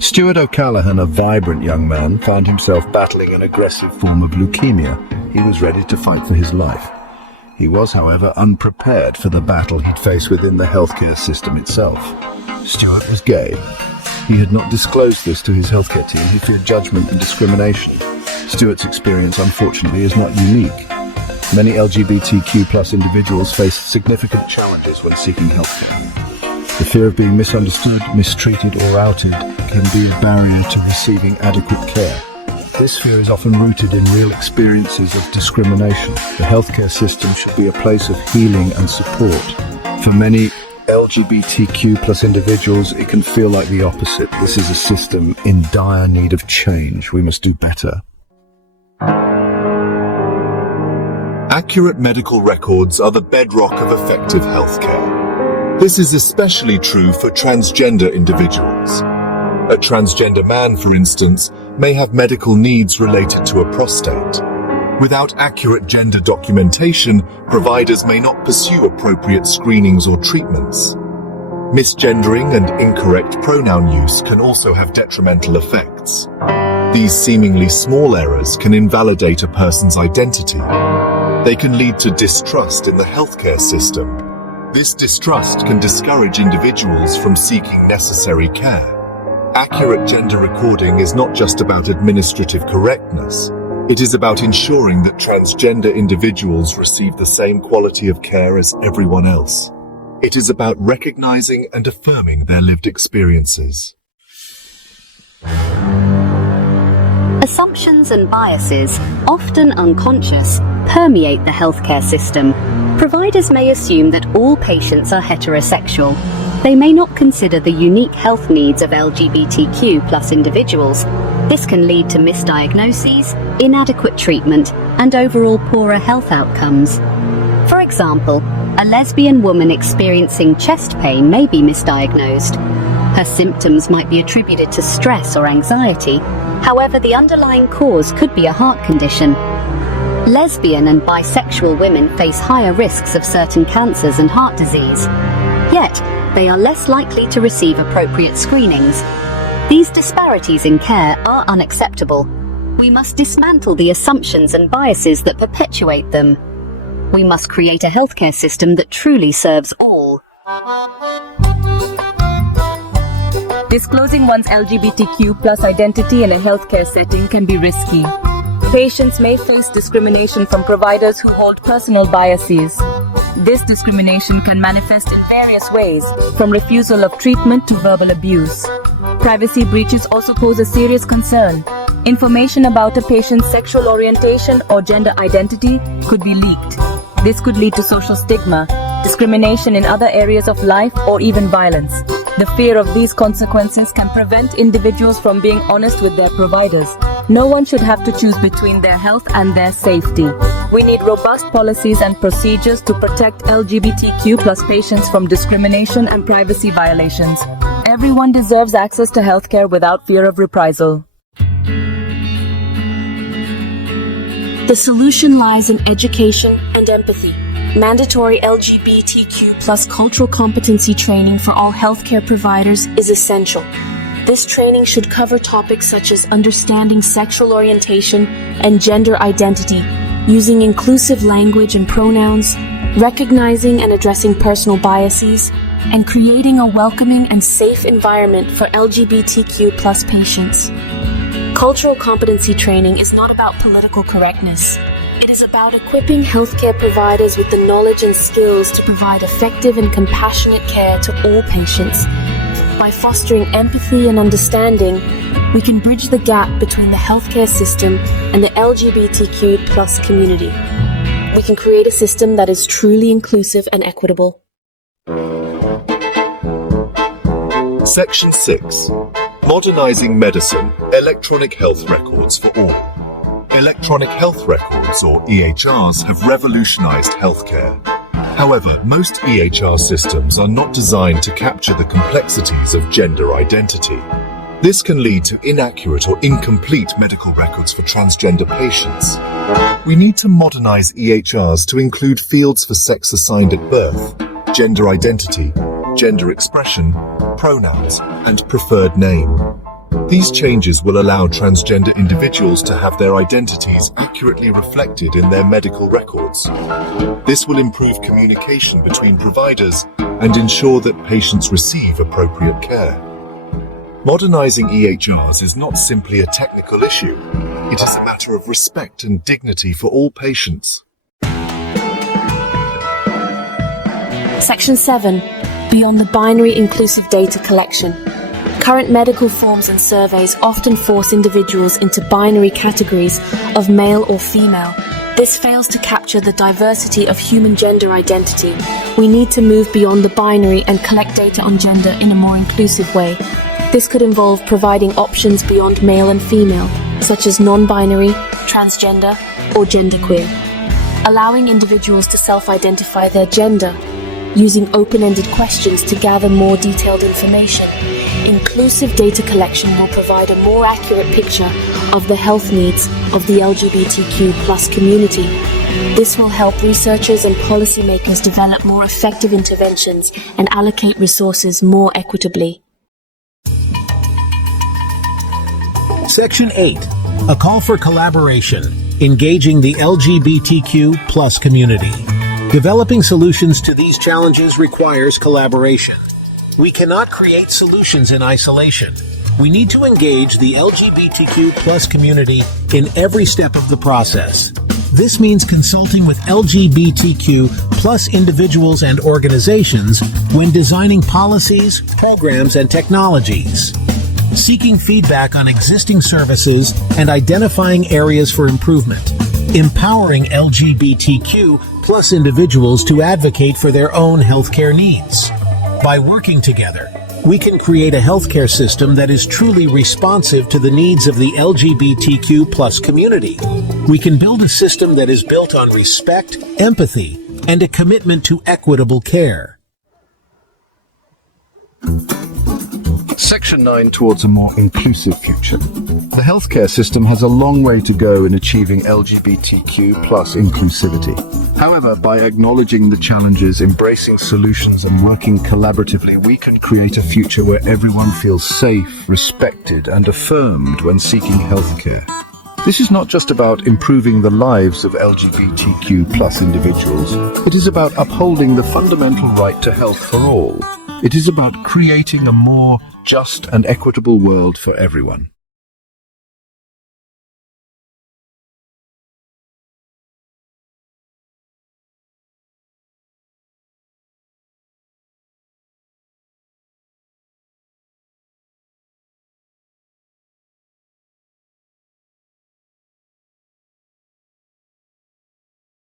Stuart O'Callaghan, a vibrant young man, found himself battling an aggressive form of leukemia. He was ready to fight for his life. He was, however, unprepared for the battle he'd face within the healthcare system itself. Stuart was gay. He had not disclosed this to his healthcare team. He feared judgment and discrimination. Stuart's experience, unfortunately, is not unique. Many LGBTQ+ individuals face significant challenges when seeking healthcare. The fear of being misunderstood, mistreated, or outed can be a barrier to receiving adequate care. This fear is often rooted in real experiences of discrimination. The healthcare system should be a place of healing and support. For many LGBTQ+ individuals, it can feel like the opposite. This is a system in dire need of change. We must do better. Accurate medical records are the bedrock of effective healthcare. This is especially true for transgender individuals. A transgender man, for instance, may have medical needs related to a prostate. Without accurate gender documentation, providers may not pursue appropriate screenings or treatments. Misgendering and incorrect pronoun use can also have detrimental effects. These seemingly small errors can invalidate a person's identity. They can lead to distrust in the healthcare system. This distrust can discourage individuals from seeking necessary care. Accurate gender recording is not just about administrative correctness. It is about ensuring that transgender individuals receive the same quality of care as everyone else. It is about recognizing and affirming their lived experiences. Assumptions and biases, often unconscious, permeate the healthcare system. Providers may assume that all patients are heterosexual. They may not consider the unique health needs of LGBTQ+ individuals. This can lead to misdiagnoses, inadequate treatment, and overall poorer health outcomes. For example, a lesbian woman experiencing chest pain may be misdiagnosed. Her symptoms might be attributed to stress or anxiety. However, the underlying cause could be a heart condition. Lesbian and bisexual women face higher risks of certain cancers and heart disease. Yet, they are less likely to receive appropriate screenings. These disparities in care are unacceptable. We must dismantle the assumptions and biases that perpetuate them. We must create a healthcare system that truly serves all. Disclosing one's LGBTQ+ identity in a healthcare setting can be risky. Patients may face discrimination from providers who hold personal biases. This discrimination can manifest in various ways, from refusal of treatment to verbal abuse. Privacy breaches also pose a serious concern. Information about a patient's sexual orientation or gender identity could be leaked. This could lead to social stigma, discrimination in other areas of life, or even violence. The fear of these consequences can prevent individuals from being honest with their providers. No one should have to choose between their health and their safety. We need robust policies and procedures to protect LGBTQ+ patients from discrimination and privacy violations. Everyone deserves access to healthcare without fear of reprisal. The solution lies in education and empathy. Mandatory LGBTQ+ cultural competency training for all healthcare providers is essential. This training should cover topics such as understanding sexual orientation and gender identity, using inclusive language and pronouns, recognizing and addressing personal biases, and creating a welcoming and safe environment for LGBTQ+ patients. Cultural competency training is not about political correctness. It is about equipping healthcare providers with the knowledge and skills to provide effective and compassionate care to all patients. By fostering empathy and understanding, we can bridge the gap between the healthcare system and the LGBTQ+ community. We can create a system that is truly inclusive and equitable. Section 6. Modernizing Medicine, Electronic Health Records for All. Electronic health records, or EHRs, have revolutionized healthcare. However, most EHR systems are not designed to capture the complexities of gender identity. This can lead to inaccurate or incomplete medical records for transgender patients. We need to modernize EHRs to include fields for sex assigned at birth, gender identity, gender expression, pronouns, and preferred name. These changes will allow transgender individuals to have their identities accurately reflected in their medical records. This will improve communication between providers and ensure that patients receive appropriate care. Modernizing EHRs is not simply a technical issue. It is a matter of respect and dignity for all patients. Section 7. Beyond the binary inclusive data collection. Current medical forms and surveys often force individuals into binary categories of male or female. This fails to capture the diversity of human gender identity. We need to move beyond the binary and collect data on gender in a more inclusive way. This could involve providing options beyond male and female, such as non-binary, transgender, or genderqueer. Allowing individuals to self-identify their gender, using open-ended questions to gather more detailed information. Inclusive data collection will provide a more accurate picture of the health needs of the LGBTQ+ community. This will help researchers and policymakers develop more effective interventions and allocate resources more equitably. Section 8. A call for collaboration, engaging the LGBTQ+ community. Developing solutions to these challenges requires collaboration. We cannot create solutions in isolation. We need to engage the LGBTQ+ community in every step of the process. This means consulting with LGBTQ+ individuals and organizations when designing policies, programs, and technologies. Seeking feedback on existing services and identifying areas for improvement. Empowering LGBTQ+ individuals to advocate for their own healthcare needs. By working together, we can create a healthcare system that is truly responsive to the needs of the LGBTQ+ community. We can build a system that is built on respect, empathy, and a commitment to equitable care. Section 9 towards a more inclusive future. The healthcare system has a long way to go in achieving LGBTQ+ inclusivity. However, by acknowledging the challenges, embracing solutions, and working collaboratively, we can create a future where everyone feels safe, respected, and affirmed when seeking healthcare. This is not just about improving the lives of LGBTQ+ individuals. It is about upholding the fundamental right to health for all. It is about creating a more just and equitable world for everyone.